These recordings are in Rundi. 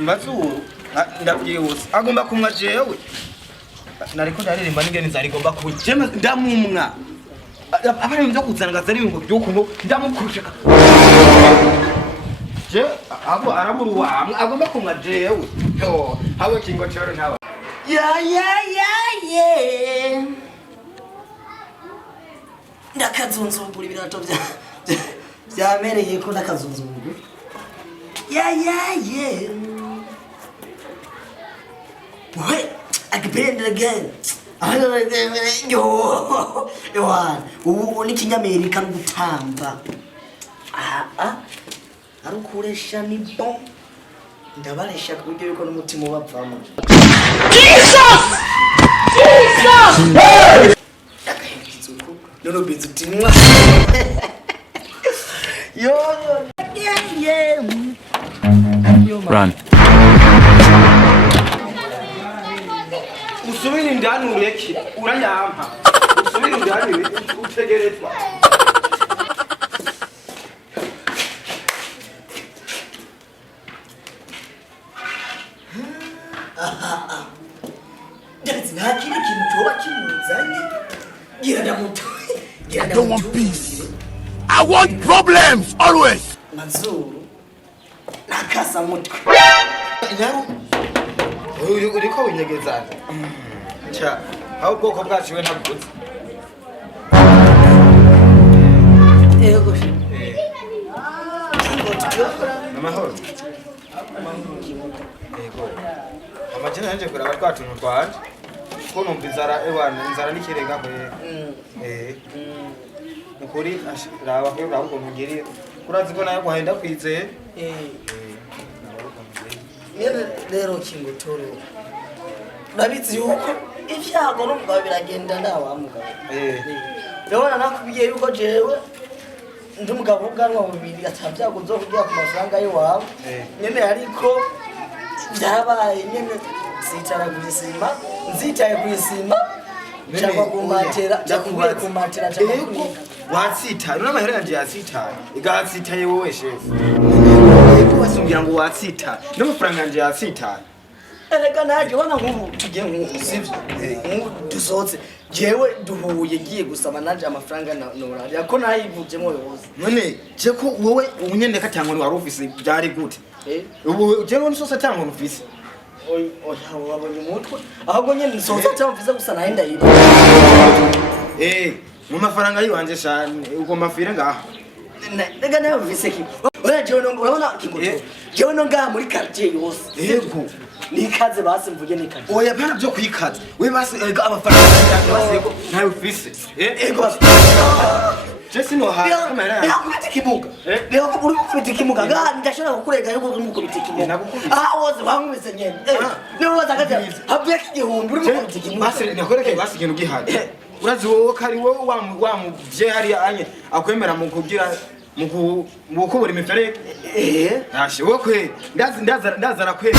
Mazuru ndabyihuse agomba kumwa jewe nariko ndaririmba n'ingene nzarigomba kujema ndamumwa abari mu byo kuzanga zari ibingo by'ukuntu ndamukurusha je abo araburu wamwe agomba kumwa jewe yo hawe kingo cyoro ntawa yeah ndakazunzungura ibirato byamereye ko ndakazunzungura yeah wait I can play it again yo ni kinyamerika ngutamba arukuresha ni bon ndabaresha kubyo yuko n'umutima ubavamo Jesus no bizutimwa yo yeah Run. Usubira indani ureke uranyampa usubira indani utegerezwa Nakiri kimtoa kimuzanye gira ndamuto I don't want peace. I want problems always. Mazuru nakasa mutwe nyaru uriko winyegeza cha aho bwoko bwaciwe ntabutse ego namahoro ego amajina yanje kuraba twatuntu twanje ko numva inzara n'ikirenga kwe ukuri raba ko raba ukuntu ngiriye kurazi ko nayo kwahenda kwizeye rero kingutoro nabizi yuko ivyago n'umugabo biragenda ndawa mugabo ndabona nakubiye yuko jewe ndi mugabo ubwanwa bubiri atavyago zo kujya ku mafaranga yiwawe nyene ariko byabaye nyene sitara kwisima nzitaye kwisima cyangwa kumatera cyakubiye kumatera cyangwa watsita nuna mahera yanje yatsita igatsitaye wowe chef wasumgira ngo watsita n'amafaranga yanje yatsita erega naje wana nk'ubu tugiye nk'usivye dusotse jewe duhuye giye gusaba naje amafaranga nora yako nayivujemo yose none je ko wowe unyendeka cyangwa ni wari office byari gute ubu je ngo nsose cyangwa office oya wabonye umutwe ahubwo nyene nsose cyangwa office gusa naenda yiba mu mafaranga yiwanje shane uko mafire ngaho rega nayo office ki oya jewe no urabona kingoto jewe no ngaha muri quartier yose yego nikaze basi mvuge nikaze oya bana byo kwikaza we basi amafaranga yanje basego nayo office ego Jesse no ha kamera ya kubita kimuga leo ko uri kubita kimuga ga ndashobora kukurega yuko uri kubita kimuga woze wangwise nyene niwe wazagaje habye kigihumbi uri kubita kimuga basi nakoreke basi kintu gihade urazi wowe kari wowe wamuvye hari anye akwemera mu kugira mu kubura imiferege nashi wokwe ndazara kwe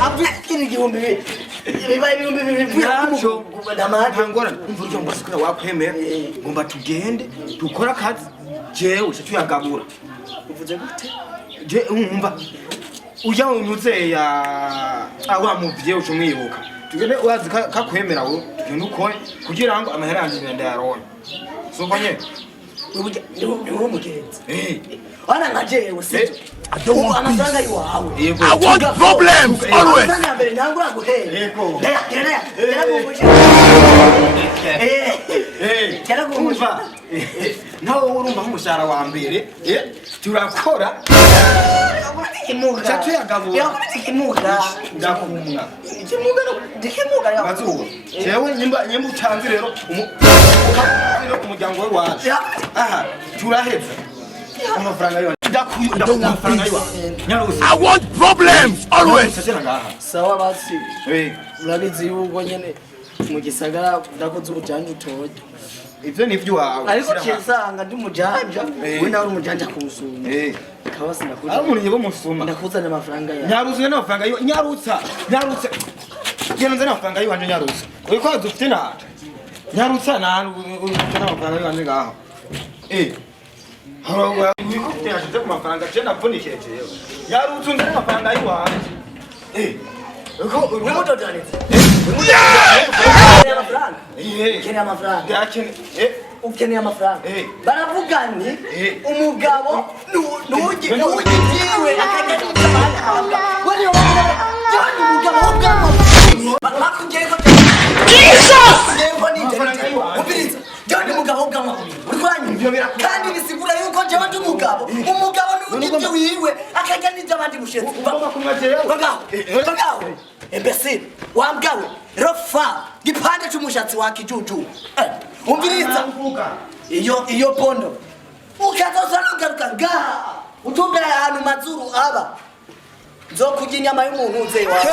habye kigihumbi bibaye ibihumbi bibiri nacho ndamahangora imvuryo mbasi kora wakwemera ngomba tugende dukora akazi jewe cyo tuyagabura uvuze gute je umva uja unyuze ya awamuvye uco mwibuka tugende wazi kakwemera wo tugende ukoye kugira ngo amahera yanje ndayaronye soko nye ubu mugenzi wana ngajewe sito amafaranga yiwawe I want problems always. nawe urumva nk'umushahara wa mbere turakora jewe nyimba ucanze rero umuryango we waje aha turaheza amafaranga yiwawe I want problems always. sawa basi urabizi yuko nyene mu gisagara ndakoze ubujanje utoye ivyo nivyo wawe ariko cyesanga ndi mujanja we nawe umujanja kumusuma kabasi nakuje ari umuntu yebo musuma ndakuzana amafaranga yawe nyaruzwe n'amafaranga yo nyarutsa genze n'amafaranga yo wanje nyarutsa uriko dufite na nyarutsa na uriko n'amafaranga yo wanje ngaho harawa wiko byashize ku mafaranga je navunikeje yarutse n'amafaranga yo wanje Uko Wemudodanitse. Amafaranga. Ukeneye amafaranga. Ndakene. Ukeneye amafaranga. Baravuga ni umugabo nujye akagenda n'abandi. Wari umugabo w'ubwamo. Bakugeye ko ubiriza jyane umugabo w'ubwamo. Urwanya kandi bisigura yuko jewe ndi umugabo n'ujye wiwe akagenda n'abandi mushetsi. Bagaho. Imbesile wambwawe rofa gipande cy'umushatsi wa kijuju umbiriza iyo pondo ukazoza nugaruka ngaha utumbera ahantu mazuru aba nzokurya inyama y'umuntu uze wawe